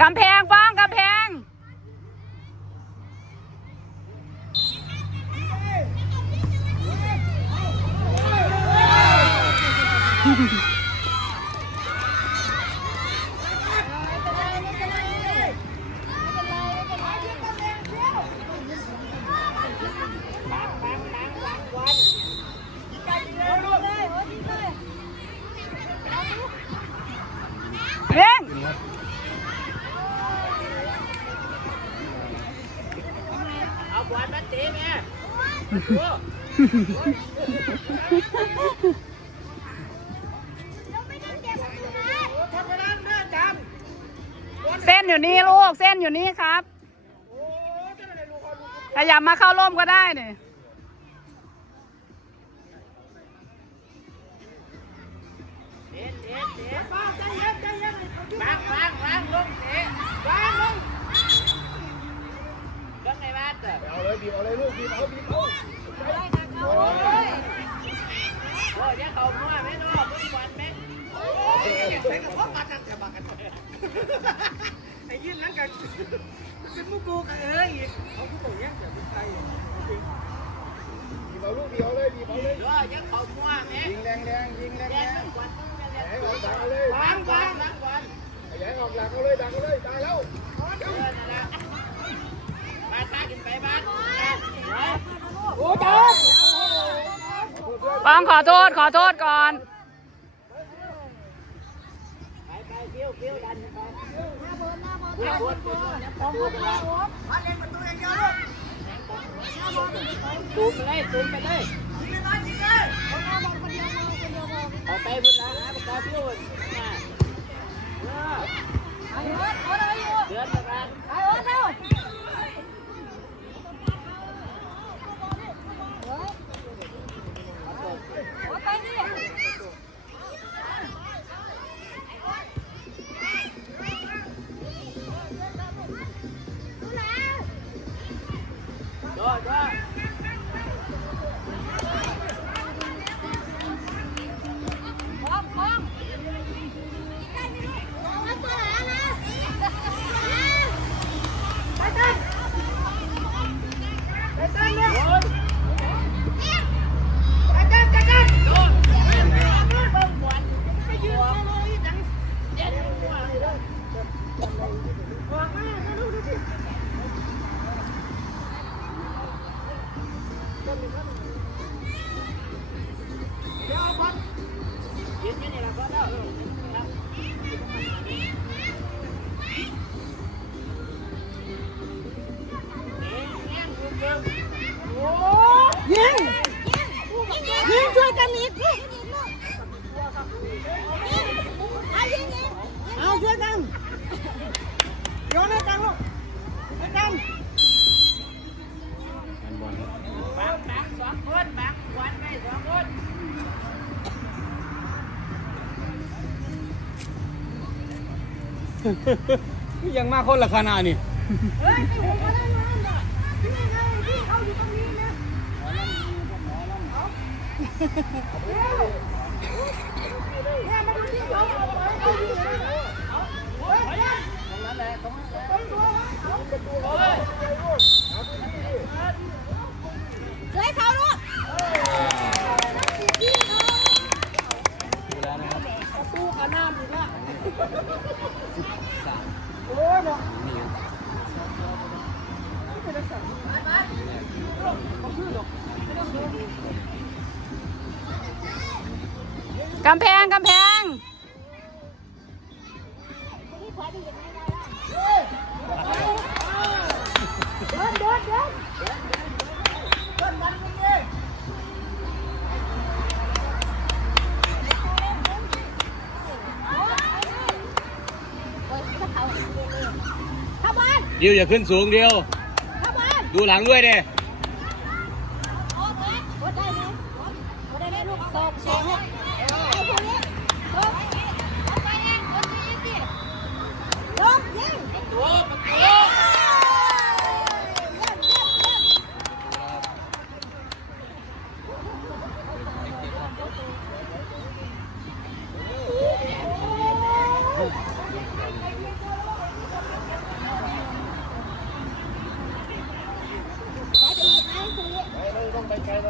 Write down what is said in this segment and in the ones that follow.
กำแพงฟ้างกำแพง เร่ง เอาบอลมาเตะแม่เส้นอยู่นี่ลูก เส้นอยู่นี่ครับ ขยับมาเข้าร่มก็ได้เนี่ย บีบเอาเลยลูกบีบเอาบีบเอาโอ้ยโอ้ยเดี๋ยวเขามั่วไหมเนาะพุ่งบอลไหมใส่กระเพาะมากันแต่มากันไอ้ยื่นนั้นกันเป็นมุกกูกันเอ้ยเขาพูดตรงนี้อย่าพูดไทยบีบเอาลูกบีบเอาเลยบีบเอาเลยโอ้ยเดี๋ยวเขามั่วไหมยิงแรงแรงยิงแรงแดแรงงบอลมึงกันเลยให้ออกดักเอาเลยวางวางวางบอลอย่าให้ออกหลักเอาเลยดักเอาเลยตายแล้ว เดินนะมาตากินไปบ้าน โอ้ตาย ป้องขอโทษขอโทษก่อนไปไปคิ้วคิ้วดันไปหน้าบอลหน้าบอลหน้าบอลหน้าบอลมาเล่นประตูอย่างเดียวลูกตูมไปเลยตูมไปเลยเอาไปพุ่นละนะปพิ้วมาเดือนประกัน ยังมาคนละขนาดนี่เฮ้ยไอ้หัวมาแล้วนะนี่ไงพี่เขาอยู่ตรงนี้นะเนี่ยมาดูที่เขาเอาไว้เอาที่ไหนเอาเฮ้ยเนี่ยตรงนั้นแหละตรงนั้นแหละ กำแพงกำแพงเดินเดินเดินเข้าบ้านเดียวอย่าขึ้นสูงเดียวเข้าบ้านดูหลังด้วยเด้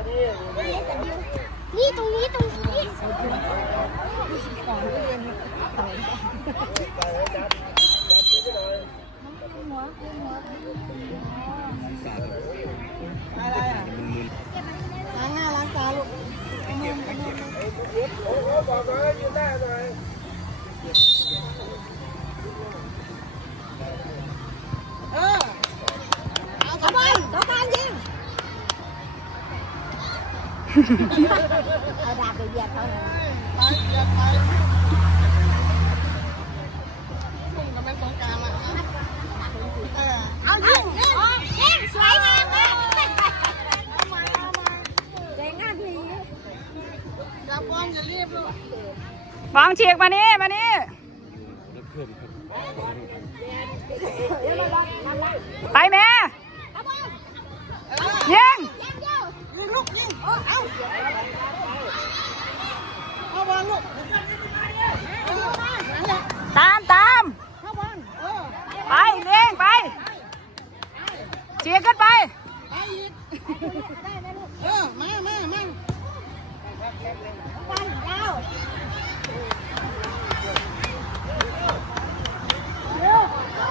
你懂，你懂，你。你 เอาดาบไปเหยียบเขาเลยไปอย่าไปส่งกับแม่สงกาละเออเอายิงยิงยิงสวยงามมากสวยงามดีอย่าบอลอย่ารีบลูกฟองเฉียกมานี่มานี่ไปแม่เยิงยิงเดียวยิง ลูกยิงเอาเอาเอาบอลลูก เอาบอลนั่นแหละ ตามตาม เอาบอล เออ ไปเลี้ยงไปเฉียกขึ้นไป ไปอีก ได้ไหมลูก เออมามามา บอลยาว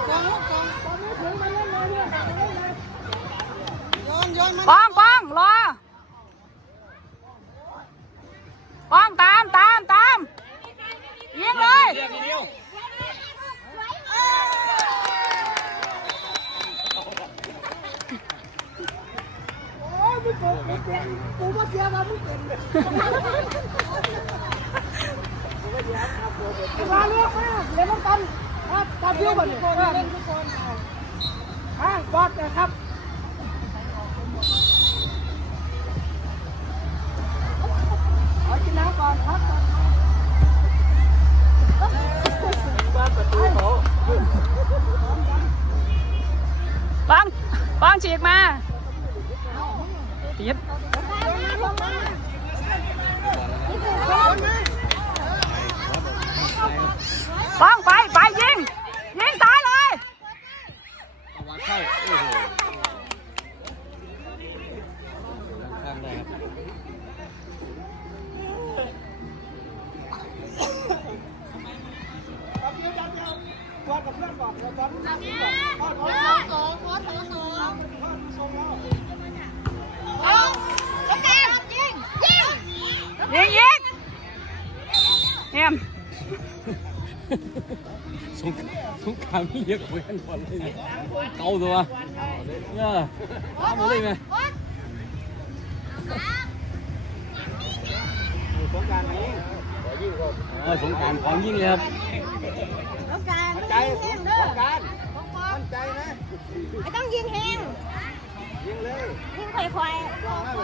กองลูกกองกองนี้ถึงมาเล่นเลยเนี่ยโยนโยนมัน ปองปองรอปองตามตามตามยิงเลย กูว่าเสียมามึงเป็นมาเลือกมาเล่นน้ำกันครับตาเที่ยวบันเล่นทุกคนฮะบอสนะครับ บอสกับเพื่อนก่อนแล้วบอสก่อนบอสสองบอสสองบอสสองแล้วเอาต้องการยิงยิงยิงยิงเอ็มสงสงครามเรียกเพื่อนบอลเลยเนี่ยเกาตัวเนี่ยทำอะไรไหมสงการนี้เออสงกรารของยิ่งเลยครับ ต้องการใจยิงแห้งเด้อสงการมั่นใจนะไม่ต้องยิงแห้งยิงเลยยิงค่อยมา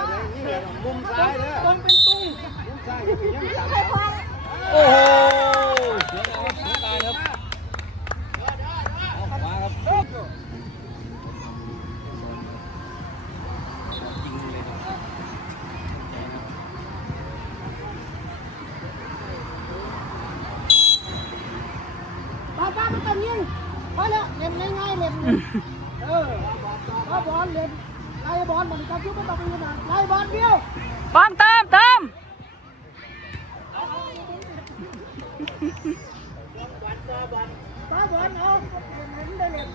แบบนี้นี่แบบมุมซ้ายเด้อมุมเป็นตุ้งมุมซ้ายอย่าไปยังๆยิงจับค่อยโอ้โหเสียดาย เล่นเออถ้าบอลเล่นไล่บอลมันจะยุ่งไม่ต้องไปยืนนานไล่บอลเดียวปองเติมเติมตาบอลเอาเล่นได้เล่น